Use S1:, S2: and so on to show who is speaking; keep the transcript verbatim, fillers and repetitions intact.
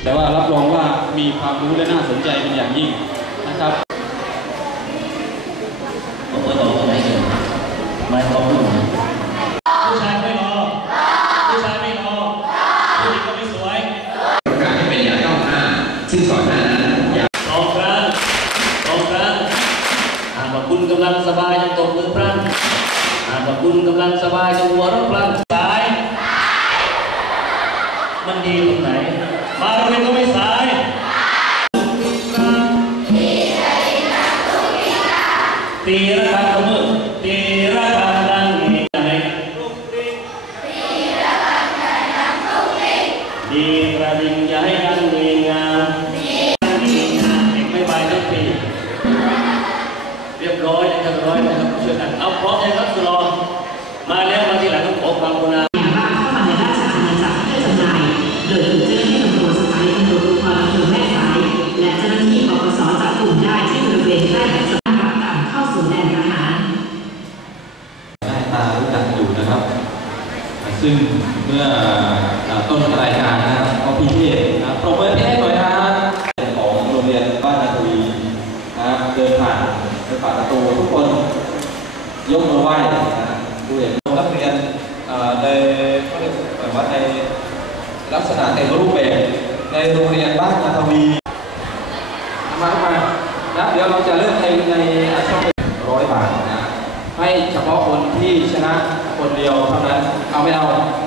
S1: แต่ว่ารับรองว่ามีความรู้และน่าสนใจเป็นอย่างยิ่งนะครับ
S2: ผมก็บอกอะไรกันไม่ต้องพูดผู้ชายไม่รอผู้ชายไม่รอผู้หญิงก็ไม่สวยการที่เป็นอย่างก้าวหน้าซึ่งก่อนหน้านั้นสองครั้งสองครั้งหากว่าคุณกำลังสบายจงตบมือพรั่นหากว่าคุณกำลังสบายจงหัวเราะพรั่นสายมันดีตรงไหนมาโรงเรียนก็ไม่สายตีระฆังกระมือตีระฆังดังนี้ไหนดีกระดิ่งอย่าให้ดังดีงามดีงามเด็กไม่บายทั้งปีเรียบร้อยนะครับร้อยนะครับช่วยกันเอาพร้อมเลยครับสุรอมาแล้วมาทีหลังต้องขอความกรุณา
S3: บ้านเข้ามาในราชอาณาจักรเพื่อจำหน่ายโดยถูกเจ้าหน้าที่ตำรวจสถานีตำรวจภูธรอำเภอแม่สายและเจ้าหน้าที่ปปสจับกลุ่มได้ที่บริเวณใกล้กับสถานรับการเข้าสู่แดนทหาร
S1: ได้ตารู้จักอยู่นะครับซึ่งเมื่อต้นรายการนะครับก็พี่เทพนะปรบมือให้หน่อยนะครับของโรงเรียนบ้านนาทวีนะครับเดินผ่านไปผ่านประตูทุกคนยกมือไหว้นะดูเห็นนักเรียนในเขาเรียกว่าในลักษณะเต็มรูปแบบในโรงเรียนบ้านนาทวีมาเข้ามานะเดี๋ยวเราจะเริ่มในในช่องร้อยบาทนะให้เฉพาะคนที่ชนะคนเดียวเท่านั้นเอาไม่เอา